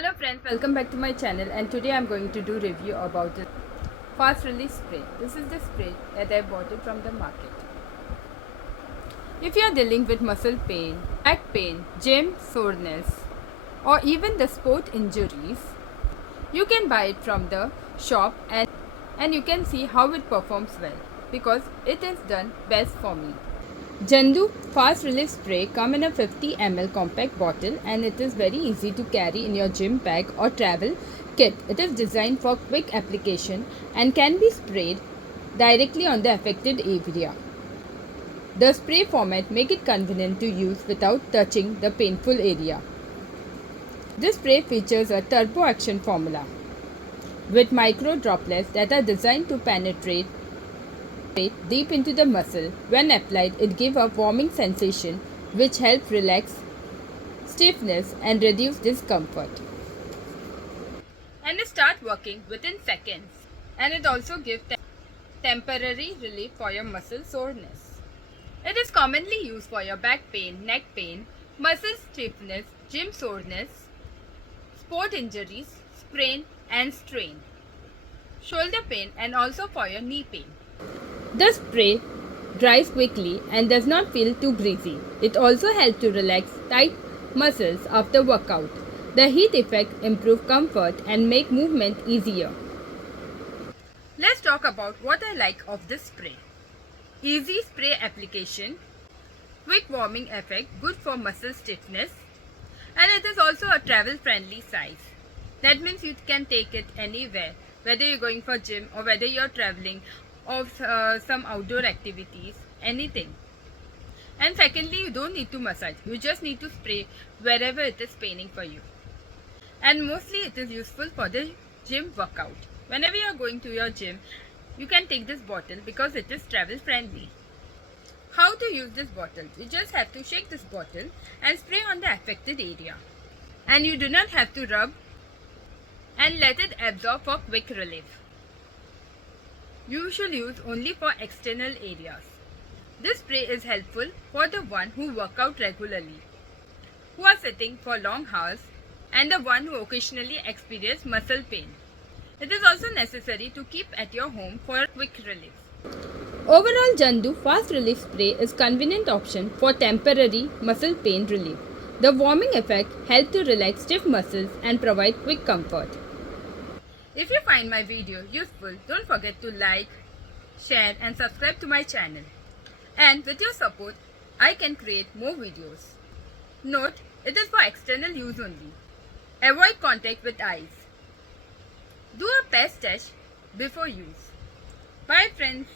Hello friends, welcome back to my channel, and today I am going to do review about the Fast Relief Spray. This is the spray that I bought it from the market. If you are dealing with muscle pain, back pain, gym soreness, or even the sport injuries, you can buy it from the shop and you can see how it performs well because it is done best for me. Zandu Fast Relief Spray comes in a 50 ml compact bottle and it is very easy to carry in your gym bag or travel kit. It is designed for quick application and can be sprayed directly on the affected area. The spray format makes it convenient to use without touching the painful area. This spray features a turbo action formula with micro droplets that are designed to penetrate deep into the muscle. When applied, it gives a warming sensation which helps relax stiffness and reduce discomfort. And it starts working within seconds. And it also gives temporary relief for your muscle soreness. It is commonly used for your back pain, neck pain, muscle stiffness, gym soreness, sport injuries, sprain and strain, shoulder pain, and also for your knee pain. The spray dries quickly and does not feel too greasy. It also helps to relax tight muscles after workout. The heat effect improves comfort and make movement easier. Let's talk about what I like of this spray. Easy spray application, quick warming effect, good for muscle stiffness, and it is also a travel friendly size. That means you can take it anywhere, whether you're going for gym or whether you're traveling or some outdoor activities, anything. And secondly, you don't need to massage, you just need to spray wherever it is paining for you. And mostly it is useful for the gym workout. Whenever you are going to your gym, you can take this bottle because it is travel friendly. How to use this bottle? You just have to shake this bottle and spray on the affected area. And you do not have to rub and let it absorb for quick relief. You should use only for external areas. This spray is helpful for the one who work out regularly, who are sitting for long hours, and the one who occasionally experience muscle pain. It is also necessary to keep at your home for quick relief. Overall, Zandu Fast Relief Spray is a convenient option for temporary muscle pain relief. The warming effect helps to relax stiff muscles and provide quick comfort. If you find my video useful, don't forget to like, share and subscribe to my channel. And with your support, I can create more videos. Note, it is for external use only. Avoid contact with eyes. Do a pest test before use. Bye friends.